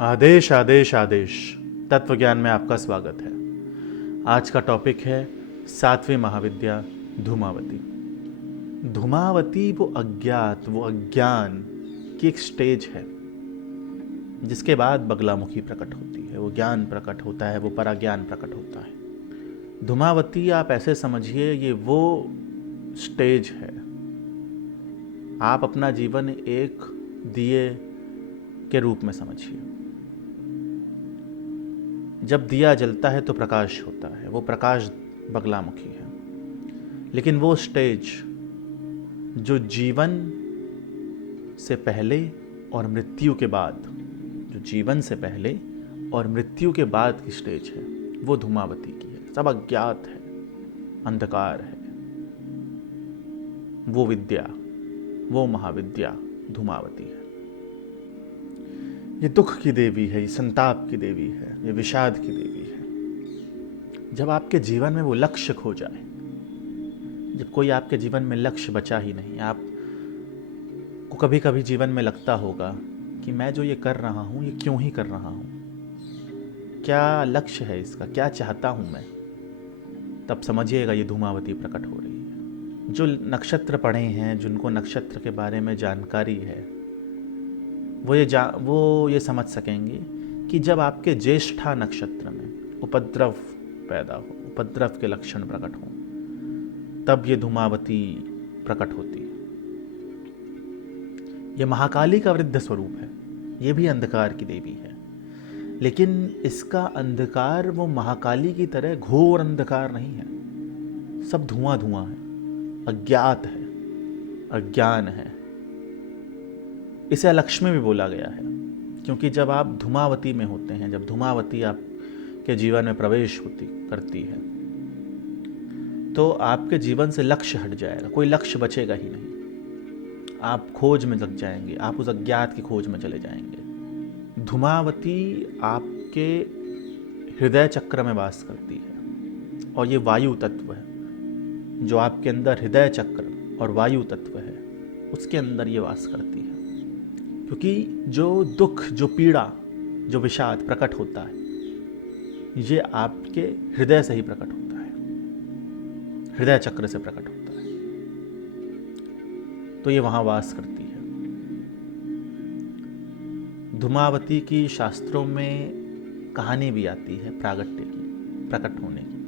आदेश आदेश आदेश तत्व ज्ञान में आपका स्वागत है। आज का टॉपिक है 7वीं महाविद्या धूमावती। धूमावती वो अज्ञात, वो अज्ञान की एक स्टेज है जिसके बाद बगलामुखी प्रकट होती है, वो ज्ञान प्रकट होता है, वो पराज्ञान प्रकट होता है। धूमावती आप ऐसे समझिए, ये वो स्टेज है। आप अपना जीवन एक दिए के रूप में समझिए। जब दिया जलता है तो प्रकाश होता है, वो प्रकाश बगलामुखी है। लेकिन वो स्टेज जो जीवन से पहले और मृत्यु के बाद, जो जीवन से पहले और मृत्यु के बाद की स्टेज है, वो धूमावती की है। सब अज्ञात है, अंधकार है। वो विद्या, वो महाविद्या धूमावती है। ये दुख की देवी है, ये संताप की देवी है, ये विषाद की देवी है। जब आपके जीवन में वो लक्ष्य खो जाए, जब कोई आपके जीवन में लक्ष्य बचा ही नहीं, आप को कभी कभी जीवन में लगता होगा कि मैं जो ये कर रहा हूँ, ये क्यों ही कर रहा हूँ, क्या लक्ष्य है इसका, क्या चाहता हूँ मैं, तब समझिएगा ये धूमावती प्रकट हो रही है। जो नक्षत्र पढ़े हैं, जिनको नक्षत्र के बारे में जानकारी है, वो ये समझ सकेंगे कि जब आपके ज्येष्ठा नक्षत्र में उपद्रव पैदा हो, उपद्रव के लक्षण प्रकट हों, तब ये धूमावती प्रकट होती है। ये महाकाली का वृद्ध स्वरूप है, ये भी अंधकार की देवी है। लेकिन इसका अंधकार वो महाकाली की तरह घोर अंधकार नहीं है। सब धुआं धुआं है, अज्ञात है, अज्ञान है। इसे अलक्ष्मी भी बोला गया है, क्योंकि जब आप धूमावती में होते हैं, जब धूमावती आपके जीवन में प्रवेश करती है, तो आपके जीवन से लक्ष्य हट जाएगा, कोई लक्ष्य बचेगा ही नहीं। आप खोज में लग जाएंगे, आप उस अज्ञात की खोज में चले जाएंगे। धूमावती आपके हृदय चक्र में वास करती है, और ये वायु तत्व है जो आपके अंदर हृदय चक्र और वायु तत्व है, उसके अंदर ये वास करती है। क्योंकि जो दुख, जो पीड़ा, जो विषाद प्रकट होता है, ये आपके हृदय से ही प्रकट होता है, हृदय चक्र से प्रकट होता है। तो ये वहां वास करती है। धूमावती की शास्त्रों में कहानी भी आती है प्रागट्य की, प्रकट होने की,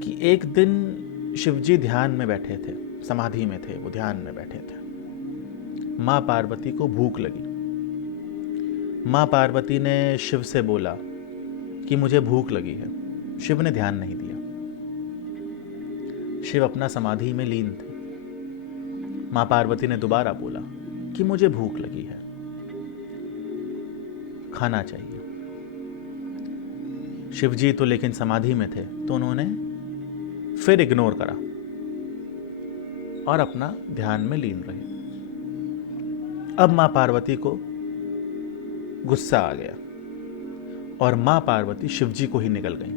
कि एक दिन शिवजी ध्यान में बैठे थे, समाधि में थे, वो ध्यान में बैठे थे। माँ पार्वती को भूख लगी। माँ पार्वती ने शिव से बोला कि मुझे भूख लगी है। शिव ने ध्यान नहीं दिया, शिव अपना समाधि में लीन थे। माँ पार्वती ने दोबारा बोला कि मुझे भूख लगी है, खाना चाहिए। शिवजी तो लेकिन समाधि में थे, तो उन्होंने फिर इग्नोर करा और अपना ध्यान में लीन रहे। अब मां पार्वती को गुस्सा आ गया और मां पार्वती शिवजी को ही निकल गई।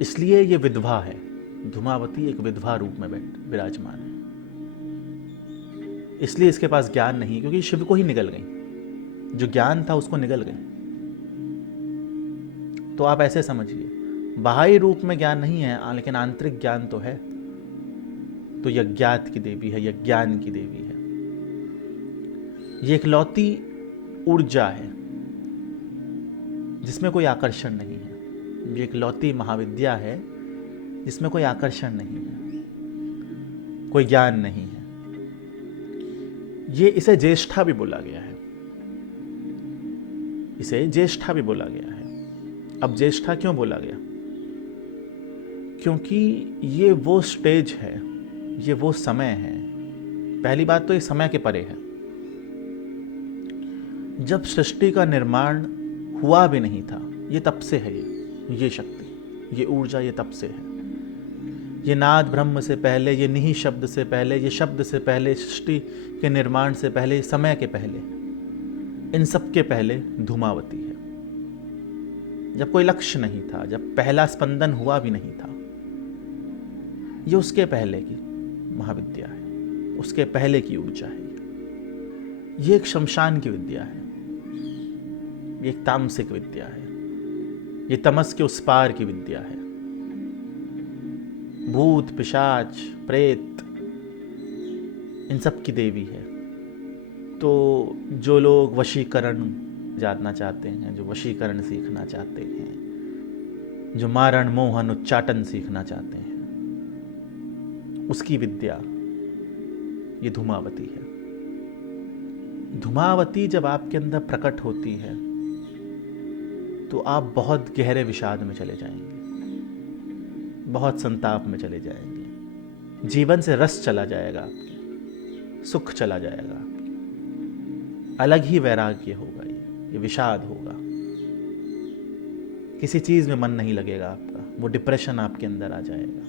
इसलिए ये विधवा है, धूमावती एक विधवा रूप में विराजमान है। इसलिए इसके पास ज्ञान नहीं, क्योंकि शिव को ही निकल गई, जो ज्ञान था उसको निकल गई। तो आप ऐसे समझिए, बाहरी रूप में ज्ञान नहीं है, लेकिन आंतरिक ज्ञान तो है। तो यह ज्ञात की देवी है, यह ज्ञान की देवी है। ये इकलौती ऊर्जा है जिसमें कोई आकर्षण नहीं है। ये इकलौती महाविद्या है जिसमें कोई आकर्षण नहीं है, कोई ज्ञान नहीं है। इसे ज्येष्ठा भी बोला गया है, इसे ज्येष्ठा भी बोला गया है। अब ज्येष्ठा क्यों बोला गया? क्योंकि ये वो स्टेज है, ये वो समय है। पहली बात तो ये समय के परे है। जब सृष्टि का निर्माण हुआ भी नहीं था, ये तब से है। ये शक्ति, ये ऊर्जा, ये तब से है। ये नाद ब्रह्म से पहले, ये निहि शब्द से पहले, ये शब्द से पहले, सृष्टि के निर्माण से पहले, समय के पहले, इन सब के पहले धूमावती है। जब कोई लक्ष्य नहीं था, जब पहला स्पंदन हुआ भी नहीं था, ये उसके पहले की महाविद्या है, उसके पहले की ऊर्जा है। ये एक शमशान की विद्या है, ये एक तामसिक विद्या है, ये तमस के उस पार की विद्या है। भूत पिशाच प्रेत इन सब की देवी है। तो जो लोग वशीकरण जानना चाहते हैं, जो वशीकरण सीखना चाहते हैं, जो मारण मोहन उच्चाटन सीखना चाहते हैं, उसकी विद्या ये धूमावती है। धूमावती जब आपके अंदर प्रकट होती है तो आप बहुत गहरे विषाद में चले जाएंगे, बहुत संताप में चले जाएंगे, जीवन से रस चला जाएगा, आपके सुख चला जाएगा, आपके अलग ही वैराग्य होगा, ये विषाद होगा, किसी चीज में मन नहीं लगेगा आपका, वो डिप्रेशन आपके अंदर आ जाएगा।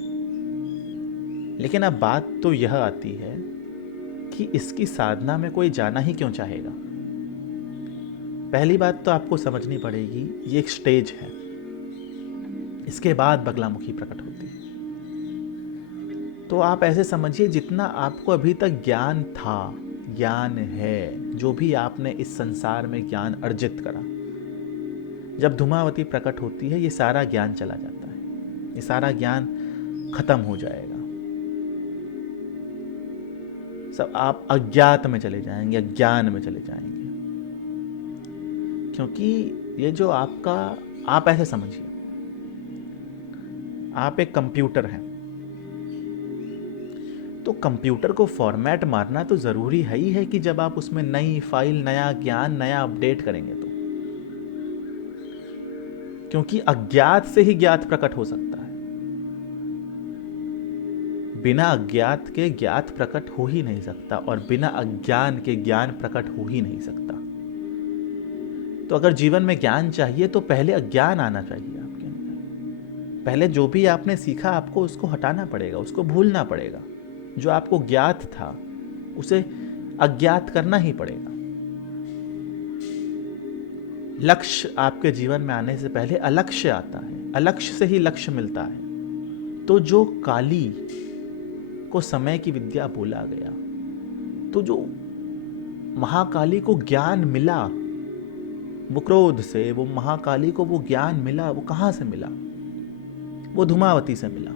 लेकिन अब बात तो यह आती है कि इसकी साधना में कोई जाना ही क्यों चाहेगा। पहली बात तो आपको समझनी पड़ेगी, ये एक स्टेज है, इसके बाद बगलामुखी प्रकट होती है। तो आप ऐसे समझिए, जितना आपको अभी तक ज्ञान था, ज्ञान है, जो भी आपने इस संसार में ज्ञान अर्जित करा, जब धूमावती प्रकट होती है ये सारा ज्ञान चला जाता है, ये सारा ज्ञान खत्म हो जाएगा। सब आप अज्ञात में चले जाएंगे, अज्ञान में चले जाएंगे। क्योंकि ये जो आपका, आप ऐसे समझिए, आप एक कंप्यूटर हैं, तो कंप्यूटर को फॉर्मेट मारना तो जरूरी है ही है कि जब आप उसमें नई फाइल, नया ज्ञान, नया अपडेट करेंगे तो, क्योंकि अज्ञात से ही ज्ञात प्रकट हो सकता है, बिना अज्ञात के ज्ञात प्रकट हो ही नहीं सकता, और बिना अज्ञान के ज्ञान प्रकट हो ही नहीं सकता। तो अगर जीवन में ज्ञान चाहिए तो पहले अज्ञान आना चाहिए आपके अंदर। पहले जो भी आपने सीखा आपको उसको हटाना पड़ेगा, उसको भूलना पड़ेगा। जो आपको ज्ञात था उसे अज्ञात करना ही पड़ेगा। लक्ष्य आपके जीवन में आने से पहले अलक्ष्य आता है, अलक्ष्य से ही लक्ष्य मिलता है। तो जो काली को समय की विद्या बोला गया, तो जो महाकाली को ज्ञान मिला, वो क्रोध से, वो महाकाली को वो ज्ञान मिला, वो कहां से मिला? वो धूमावती से मिला,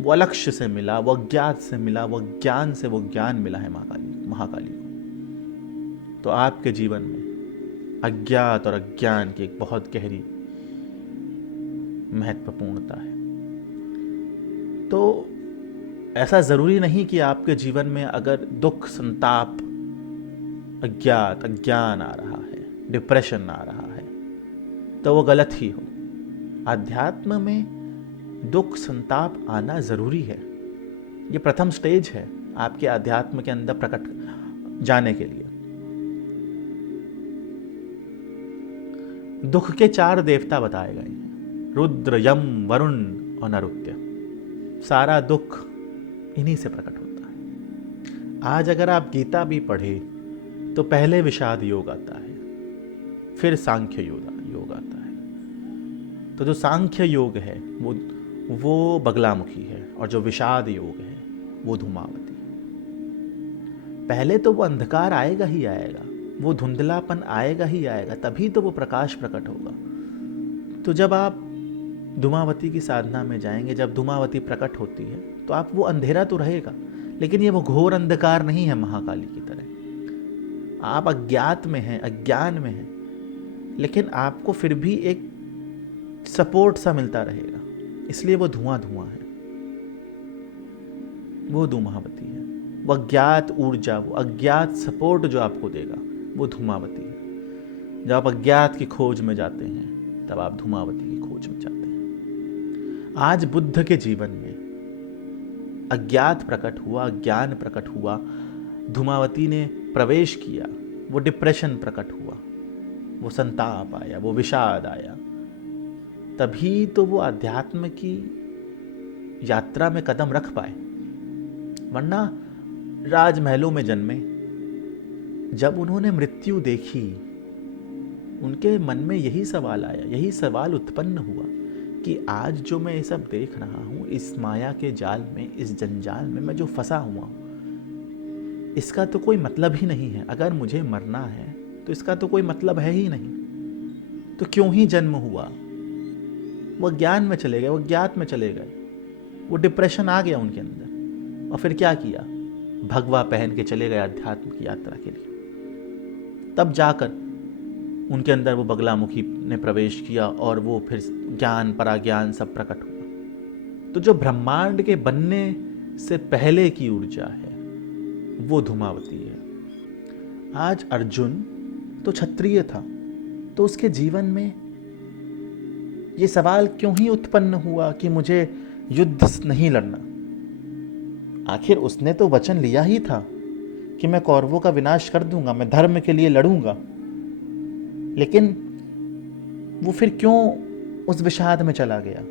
वो अलक्ष्य से मिला, वो अज्ञात से मिला, वो ज्ञान से वो ज्ञान मिला है महाकाली को। तो आपके जीवन में अज्ञात और अज्ञान की एक बहुत गहरी महत्वपूर्णता है। तो ऐसा जरूरी नहीं कि आपके जीवन में अगर दुख, संताप, अज्ञात, अज्ञान आ रहा है, डिप्रेशन आ रहा है, तो वो गलत ही हो। आध्यात्म में दुख, संताप आना जरूरी है। ये प्रथम स्टेज है आपके आध्यात्म के अंदर प्रकट जाने के लिए। दुख के 4 देवता बताए गए हैं, रुद्र, यम, वरुण और नरुत्य। सारा दुख इन्हीं से प्रकट होता है। आज अगर आप गीता भी पढ़े तो पहले विषाद योग आता है, फिर सांख्य योग आता है। तो जो सांख्य योग है वो बगलामुखी है, और जो विषाद योग है वो धूमावती। पहले तो वो अंधकार आएगा ही आएगा, वो धुंधलापन आएगा ही आएगा, तभी तो वो प्रकाश प्रकट होगा। तो जब आप धूमावती की साधना में जाएंगे, जब धूमावती प्रकट होती है तो आप, वो अंधेरा तो रहेगा, लेकिन ये वो घोर अंधकार नहीं है महाकाली की तरह। आप अज्ञात में हैं, अज्ञान में हैं, लेकिन आपको फिर भी एक सपोर्ट सा मिलता रहेगा, इसलिए वो धुआं है, वो धूमावती है। वो अज्ञात ऊर्जा, वो अज्ञात सपोर्ट जो आपको देगा, वो धूमावती है। जब आप अज्ञात की खोज में जाते हैं तब आप धूमावती की खोज में जाते हैं। आज बुद्ध के जीवन में अज्ञात प्रकट हुआ, ज्ञान प्रकट हुआ, धूमावती ने प्रवेश किया, वो डिप्रेशन प्रकट हुआ, वो संताप आया, वो विषाद आया, तभी तो वो अध्यात्म की यात्रा में कदम रख पाए। वरना राजमहलों में जन्मे, जब उन्होंने मृत्यु देखी, उनके मन में यही सवाल आया, यही सवाल उत्पन्न हुआ कि आज जो मैं ये सब देख रहा हूं, इस माया के जाल में, इस जंजाल में मैं जो फंसा हुआ हूं, इसका तो कोई मतलब ही नहीं है। अगर मुझे मरना है तो इसका तो कोई मतलब है ही नहीं, तो क्यों ही जन्म हुआ। वो ज्ञान में चले गए, वो ज्ञात में चले गए, वो डिप्रेशन आ गया उनके अंदर। और फिर क्या किया, भगवा पहन के चले गए अध्यात्म की यात्रा के लिए। तब जाकर उनके अंदर वो बगलामुखी ने प्रवेश किया और वो फिर ज्ञान पराज्ञान सब प्रकट हुआ। तो जो ब्रह्मांड के बनने से पहले की ऊर्जा है वो धूमावती है। आज अर्जुन तो क्षत्रिय था, तो उसके जीवन में ये सवाल क्यों ही उत्पन्न हुआ कि मुझे युद्ध नहीं लड़ना। आखिर उसने तो वचन लिया ही था कि मैं कौरवों का विनाश कर दूंगा, मैं धर्म के लिए लड़ूंगा। लेकिन वो फिर क्यों उस विषाद में चला गया,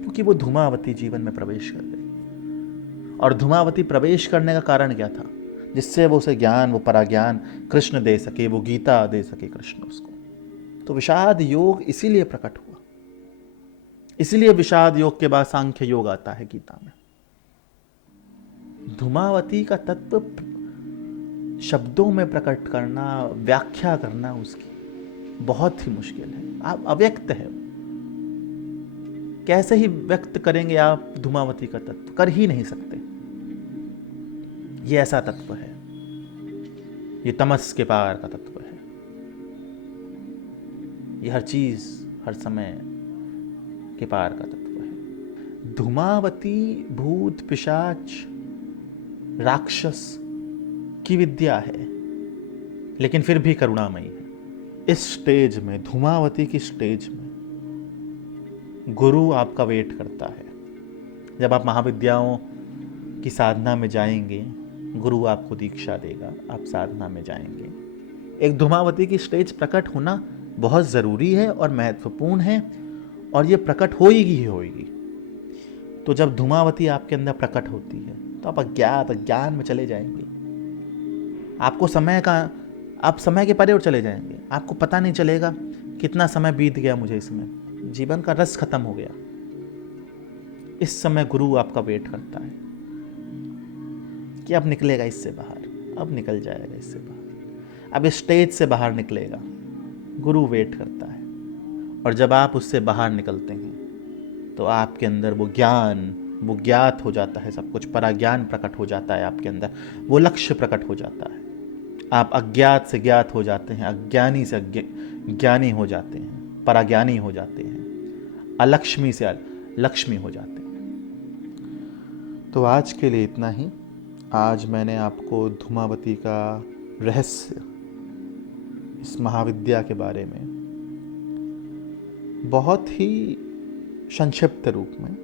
क्योंकि वो धूमावती जीवन में प्रवेश कर गई। और धूमावती प्रवेश करने का कारण क्या था, जिससे वो उसे ज्ञान, वो पराज्ञान कृष्ण दे सके, वो गीता दे सके कृष्ण उसको। तो विषाद योग इसीलिए प्रकट हुआ, इसीलिए विषाद योग के बाद सांख्य योग आता है गीता में। धूमावती का तत्व शब्दों में प्रकट करना, व्याख्या करना उसकी बहुत ही मुश्किल है। आप अव्यक्त है, कैसे ही व्यक्त करेंगे आप धूमावती का तत्व, कर ही नहीं सकते। ये ऐसा तत्व है, ये तमस के पार का तत्व है। ये हर चीज हर समय के पार का तत्व है। धूमावती भूत पिशाच राक्षस की विद्या है, लेकिन फिर भी करुणामयी है। इस स्टेज में, धूमावती की स्टेज में, गुरु आपका वेट करता है। जब आप महाविद्याओं की साधना में जाएंगे, गुरु आपको दीक्षा देगा, आप साधना में जाएंगे। एक धूमावती की स्टेज प्रकट होना बहुत ज़रूरी है और महत्वपूर्ण है, और ये प्रकट होएगी ही होएगी। तो जब धूमावती आपके अंदर प्रकट होती है तो आप अज्ञात अज्ञान में चले जाएंगे। आपको आप समय के परे और चले जाएंगे। आपको पता नहीं चलेगा कितना समय बीत गया मुझे, इसमें जीवन का रस खत्म हो गया। इस समय गुरु आपका वेट करता है कि अब निकलेगा इससे बाहर, अब निकल जाएगा इससे बाहर, अब इस स्टेज से बाहर निकलेगा। गुरु वेट करता है, और जब आप उससे बाहर निकलते हैं तो आपके अंदर वो ज्ञान, वो ज्ञात हो जाता है, सब कुछ पराज्ञान प्रकट हो जाता है आपके अंदर, वो लक्ष्य प्रकट हो जाता है। आप अज्ञात से ज्ञात हो जाते हैं, अज्ञानी से ज्ञानी हो जाते हैं, पराज्ञानी हो जाते हैं, अलक्ष्मी से लक्ष्मी हो जाते हैं। तो आज के लिए इतना ही। आज मैंने आपको धूमावती का रहस्य, इस महाविद्या के बारे में बहुत ही संक्षिप्त रूप में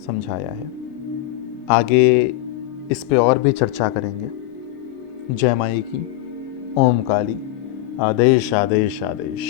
समझाया है। आगे इस पे और भी चर्चा करेंगे। जय माई की। ओम काली। आदेश आदेश आदेश।